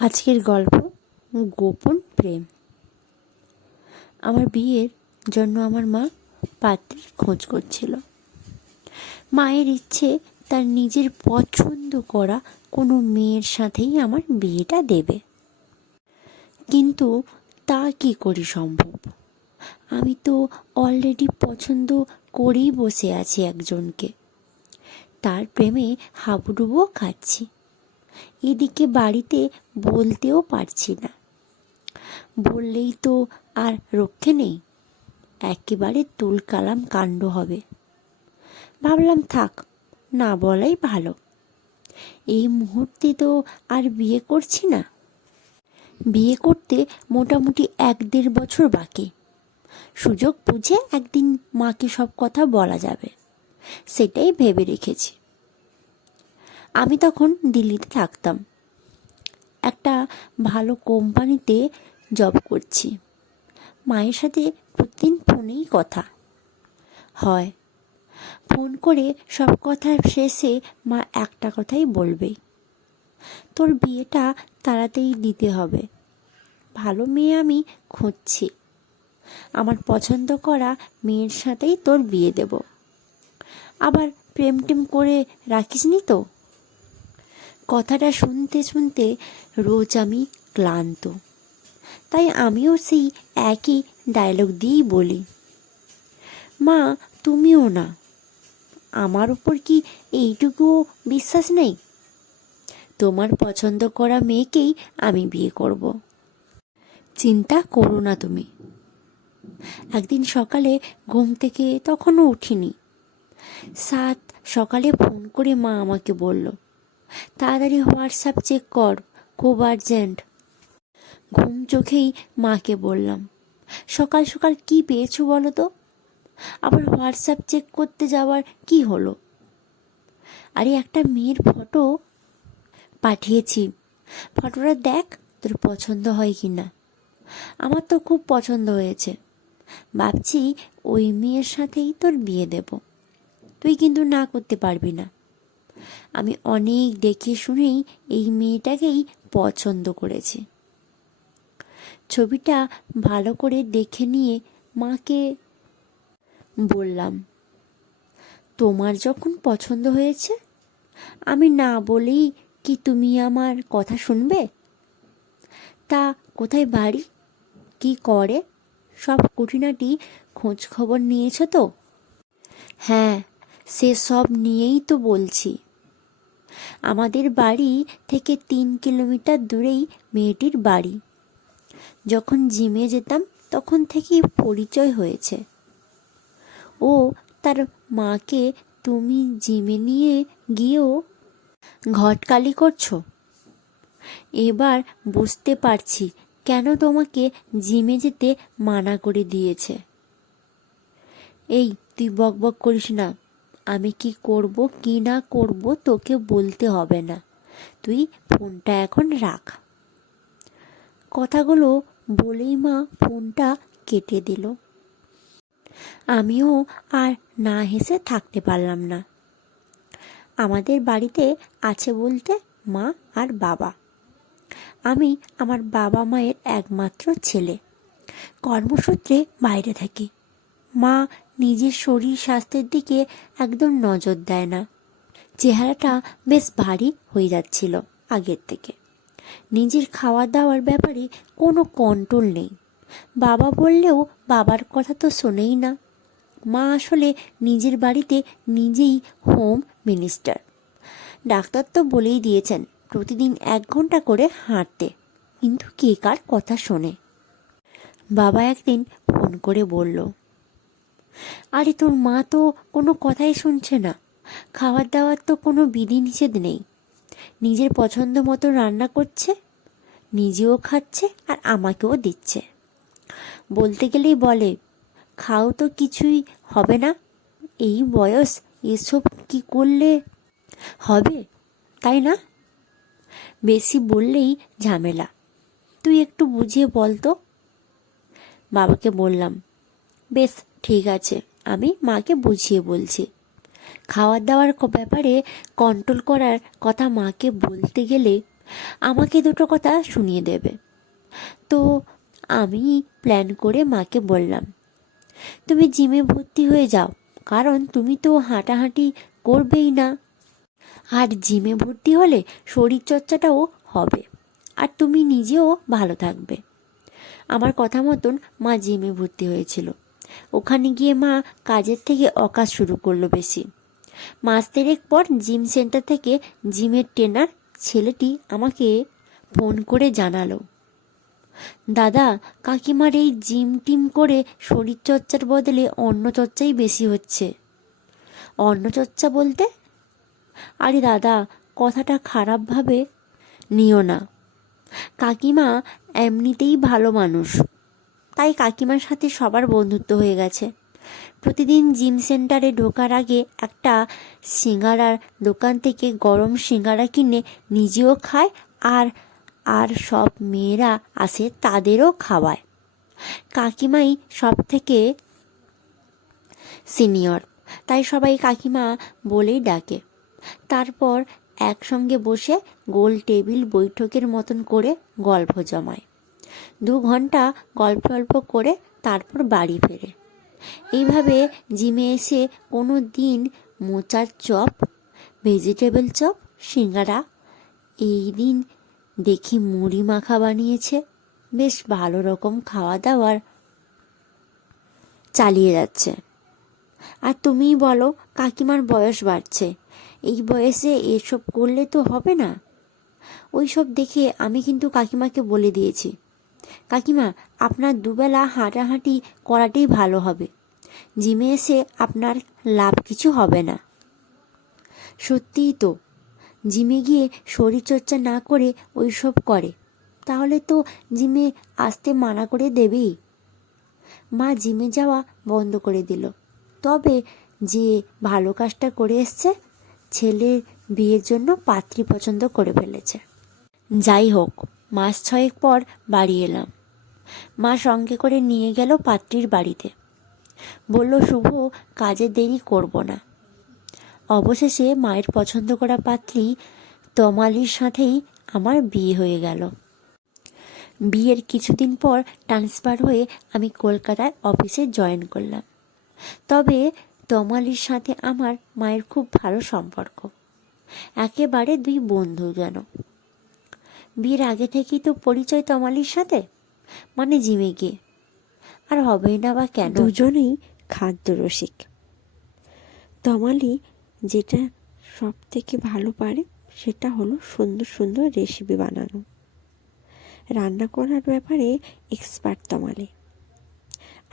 আজকের গল্প গোপন প্রেম। আমার বিয়ের জন্য আমার মা পাত্রীর খোঁজ করছিল। মায়ের ইচ্ছে তার নিজের পছন্দ করা কোনো মেয়ের সাথেই আমার বিয়েটা দেবে, কিন্তু তা কি করে সম্ভব? আমি তো অলরেডি পছন্দ করেই বসে আছি একজনকে, তার প্রেমে হাবুডুবু খাচ্ছি। এদিকে বাড়িতে বলতেও পারছি না, বললেই তো আর রক্ষে নেই, একেবারে তুলকালাম কাণ্ড হবে। ভাবলাম থাক, না বলাই ভালো। এই মুহূর্তে তো আর বিয়ে করছি না, বিয়ে করতে মোটামুটি 1-1.5 বছর বাকি। সুযোগ বুঝে একদিন মাকে সব কথা বলা যাবে, সেটাই ভেবে রেখেছি। আমি তখন দিল্লিতে থাকতাম, একটা ভালো কোম্পানিতে জব করছি। মায়ের সাথে প্রতিদিন ফোনেই কথা হয়। ফোন করে সব কথা শেষে মা একটা কথাই বলবে, তোর বিয়েটা তাড়াতাড়ি দিতে হবে। ভালো মেয়ে আমি খুঁজছি, আমার পছন্দ করা মেয়ের সাথেই তোর বিয়ে দেব। আবার প্রেম টেম করে রাখিসনি তো? কথাটা শুনতে শুনতে রোজ আমি ক্লান্ত, তাই আমিও সেই একই ডায়লগ দিয়েই বলি, মা তুমিও না, আমার উপর কি এইটুকুও বিশ্বাস নেই? তোমার পছন্দ করা মেয়েকেই আমি বিয়ে করব, চিন্তা করো না তুমি। একদিন সকালে ঘুম থেকে তখনও উঠিনি, 7 সকালে ফোন করে মা আমাকে বলল, তাড়াতাড়ি হোয়াটসঅ্যাপ চেক কর, খুব আর্জেন্ট। ঘুম চোখেই মাকে বললাম, সকাল সকাল কি পেয়েছো বলো তো? আবার হোয়াটসঅ্যাপ চেক করতে যাওয়ার কি হলো? আরে একটা মেয়ের ফটো পাঠিয়েছি, ফটোটা দেখ তোর পছন্দ হয় কি না। আমার তো খুব পছন্দ হয়েছে, ভাবছি ওই মেয়ের সাথেই তোর বিয়ে দেব, তুই কিন্তু না করতে পারবি না। আমি অনেক দেখে শুনেই এই মেয়েটাকেই পছন্দ করেছি। ছবিটা ভালো করে দেখে নিয়ে মাকে বললাম, তোমার যখন পছন্দ হয়েছে, আমি না বলেই কি তুমি আমার কথা শুনবে? তা কোথায় বাড়ি, কি করে, সব খুঁটিনাটি খোঁজ খবর নিয়েছো তো? হ্যাঁ, সে সব নিয়েই তো বলছি। আমাদের বাড়ি থেকে 3 কিলোমিটার দূরেই মেয়েটির বাড়ি। যখন জিমে যেতাম তখন থেকেই পরিচয় হয়েছে। ও তার মাকে তুমি জিমে নিয়ে গিয়েও ঘটকালি করছো। এবার বুঝতে পারছি কেন তোমাকে জিমে যেতে মানা করে দিয়েছে। এই তুই বকবক করিস না, আমি কি করব কি না করব তোকে বলতে হবে না, তুই ফোনটা এখন রাখ। কথাগুলো বলেই মা ফোনটা কেটে দিল। আমিও আর না হেসে থাকতে পারলাম না। আমাদের বাড়িতে আছে বলতে মা আর বাবা। আমি আমার বাবা মায়ের একমাত্র ছেলে, কর্মসূত্রে বাইরে থাকি। মা নিজের শরীর স্বাস্থ্যের দিকে একদম নজর দেয় না। চেহারাটা বেশ ভারী হয়ে যাচ্ছিল আগের থেকে। নিজের খাওয়া দাওয়ার ব্যাপারে কোনো কন্ট্রোল নেই। বাবা বললেও বাবার কথা তো শোনেই না। মা আসলে নিজের বাড়িতে নিজেই হোম মিনিস্টার। ডাক্তার তো বলেই দিয়েছেন প্রতিদিন 1 ঘন্টা করে হাঁটতে, কিন্তু কে কার কথা শোনে। বাবা একদিন ফোন করে বলল, আরে তোর মা তো কোনো কথাই শুনছে না, খাবার দাওয়ার তো কোনো বিধিনিষেধ নেই, নিজের পছন্দ মতো রান্না করছে, নিজেও খাচ্ছে আর আমাকেও দিচ্ছে। বলতে গেলেই বলে, খাও তো কিছুই হবে না, এই বয়স এসব কি করলে হবে, তাই না? বেশি বললেই ঝামেলা, তুই একটু বুঝিয়ে বল তো। বাবাকে বললাম, বেশ ঠিক আছে, আমি মাকে বুঝিয়ে বলছি। খাওয়ার দাওয়ার ব্যাপারে কন্ট্রোল করার কথা মাকে বলতে গেলে আমাকে দুটো কথা শুনিয়ে দেবে। তো আমি প্ল্যান করে মাকে বললাম, তুমি জিমে ভর্তি হয়ে যাও, কারণ তুমি তো হাঁটাহাঁটি করবেই না, আর জিমে ভর্তি হলে শরীরচর্চাটাও হবে, আর তুমি নিজেও ভালো থাকবে। আমার কথা মতন মা জিমে ভর্তি হয়েছিল। ওখানে গিয়ে মা কাজের থেকে অকাজ শুরু করলো বেশি। মাস দেড়েক পর জিম সেন্টার থেকে জিমের ট্রেনার ছেলেটি আমাকে ফোন করে জানালো, দাদা, কাকিমার এই জিম টিম করে শরীরচর্চার বদলে অন্য চর্চাই বেশি হচ্ছে। অন্য চর্চা বলতে? আরে দাদা, কথাটা খারাপভাবে নিও না। কাকিমা এমনিতেই ভালো মানুষ, তাই কাকিমার সাথে সবার বন্ধুত্ব হয়ে গেছে। প্রতিদিন জিম সেন্টারে ঢোকার আগে একটা সিঙ্গারার দোকান থেকে গরম সিঙ্গারা কিনে নিজেও খায়, আর আর সব মেয়েরা আসে তাদেরও খাওয়ায়। কাকিমাই সব থেকে সিনিয়র, তাই সবাই কাকিমা বলেই ডাকে। তারপর একসঙ্গে বসে গোল টেবিল বৈঠকের মতন করে গল্প জমায়। 2 ঘন্টা গল্প করে তারপর বাড়ি ফেরে। এইভাবে জিমে এসে কোনো দিন মোচার চপ, ভেজিটেবল চপ, সিঙ্গারা, এই দিন দেখি মুড়ি মাখা বানিয়েছে। বেশ ভালো রকম খাওয়া দাওয়ার চালিয়ে যাচ্ছে। আর তুমিই বলো, কাকিমার বয়স বাড়ছে, এই বয়সে এসব করলে তো হবে না। ওই সব দেখে আমি কিন্তু কাকিমাকে বলে দিয়েছি, কাকিমা, আপনার দুবেলা হাঁটাহাঁটি করাটাই ভালো হবে। জিমে এসে আপনার লাভ কিছু হবে না। সত্যিই তো, জিমে গিয়ে শরীরচর্চা না করে ওইসব করে, তাহলে তো জিমে আসতে মানা করে দেবেই। মা জিমে যাওয়া বন্ধ করে দিল। তবে যে ভালো কাজটা করে এসছে, ছেলের বিয়ের জন্য পাত্রী পছন্দ করে ফেলেছে। যাই হোক, মাস 6 পর বাড়ি এলাম। মা সঙ্গে করে নিয়ে গেল পাত্রীর বাড়িতে। বলল, শুভ, কাজে দেরি করব না। অবশেষে মায়ের পছন্দ করা পাত্রী তমালির সাথেই আমার বিয়ে হয়ে গেল। বিয়ের কিছুদিন পর ট্রান্সফার হয়ে আমি কলকাতায় অফিসে জয়েন করলাম। তবে তমালির সাথে আমার মায়ের খুব ভালো সম্পর্ক, একেবারে 2 বন্ধু যেন। বিয়ের আগে থেকেই তো পরিচয় তমালির সাথে, মানে জিমে গিয়ে, আর হবেই না বা কেন? দুজনেই খাদ্যরসিক। তমালি যেটা সব থেকে ভালো পারে সেটা হলো সুন্দর সুন্দর রেসিপি বানানো। রান্না করার ব্যাপারে এক্সপার্ট তমালি,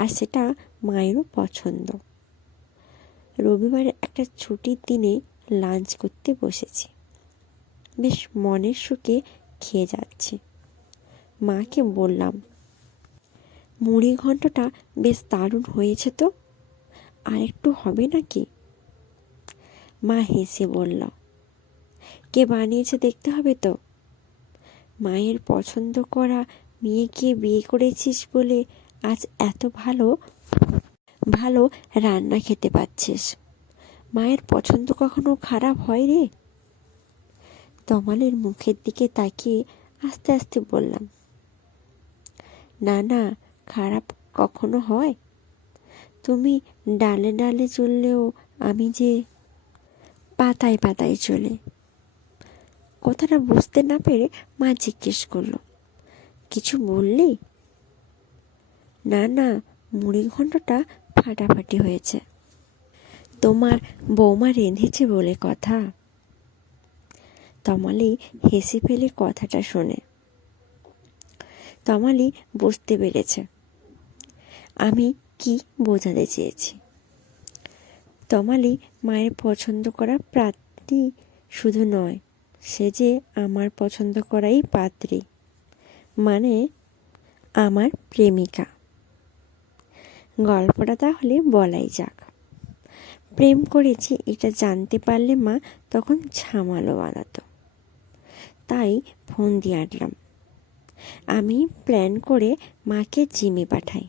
আর সেটা মায়েরও পছন্দ। রবিবারে একটা ছুটির দিনে লাঞ্চ করতে বসেছি, বেশ মনের সুখে খেয়ে যাচ্ছি। মাকে বললাম, মুড়ি ঘন্টটা বেশ দারুণ হয়েছে তো, আর একটু হবে নাকি? মা হেসে বলল, কে বানিয়েছে দেখতে হবে তো। মায়ের পছন্দ করা মেয়েকে বিয়ে করেছিস বলে আজ এত ভালো ভালো রান্না খেতে পাচ্ছিস। মায়ের পছন্দ কখনো খারাপ হয় রে? তমালের মুখের দিকে তাকিয়ে আস্তে আস্তে বললাম, না না, খারাপ কখনো হয়? তুমি ডালে ডালে চললেও আমি যে পাতায় পাতায় চলে। কথাটা বুঝতে না পেরে মা জিজ্ঞেস করলো, কিছু বললি? না না, মুড়ি ঘন্টটা ফাটাফাটি হয়েছে, তোমার বৌমা রেঁধেছে বলে কথা। তমালি হেসে ফেলে কথাটা শোনে। তমালি বুঝতে পেরেছে আমি কি বোঝাতে চেয়েছি। তমালি মায়ের পছন্দ করা পাত্রী শুধু নয়, সে যে আমার পছন্দ করাই পাত্রী, মানে আমার প্রেমিকা। গল্পটা তাহলে বলাই যাক। প্রেম করেছি এটা জানতে পারলে মা তখন ঝামালো বাঁধাতো, তাই ফোন দিয়ে আটলাম। আমি প্ল্যান করে মাকে জিমে পাঠাই।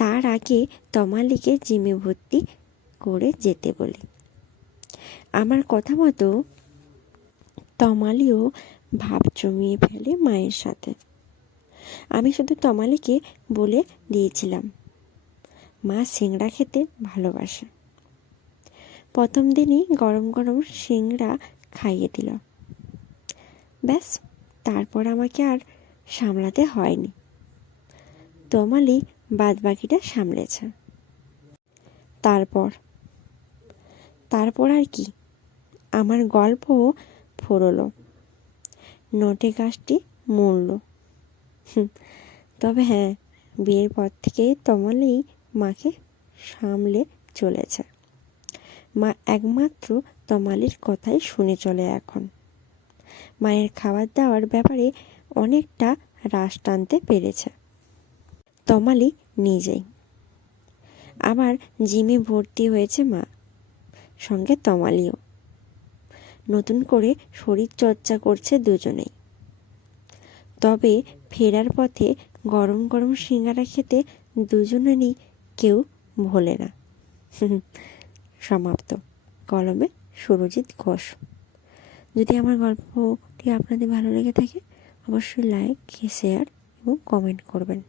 তার আগে তমালিকে জিমে ভর্তি করে যেতে বলি। আমার কথা মতো তমালিও ভাব জমিয়ে ফেলে মায়ের সাথে। আমি শুধু তমালিকে বলে দিয়েছিলাম মা সিংড়া খেতে ভালোবাসে। প্রথম দিনই গরম গরম সিংড়া খাইয়ে দিল। ব্যাস, তারপর আমাকে আর সামলাতে হয়নি। তমালি বাদবাকিটা সামলেছে। তারপর আর কি, আমার গল্প ফুরলো, নোটে গাছটি মরল। তবে হ্যাঁ, বিয়ের পর থেকে তমালি মাকে সামলে চলেছে। মা একমাত্র তমালির কথাই শুনে চলে এখন। মায়ের খাবার দাওয়ার ব্যাপারে অনেকটা রাশ টানতে পেরেছে তমালি নিজেই। আবার জিমে ভর্তি হয়েছে মা, সঙ্গে তমালিও। নতুন করে শরীর চর্চা করছে দুজনেই। তবে ফেরার পথে গরম গরম সিঙ্গারা খেতে দুজনেরই কেউ ভোলে না। সমাপ্ত। কলমে সুরজিৎ ঘোষ। যদি আমার গল্পটি আপনাদের ভালো লেগে থাকে অবশ্যই লাইক, শেয়ার এবং কমেন্ট করবেন।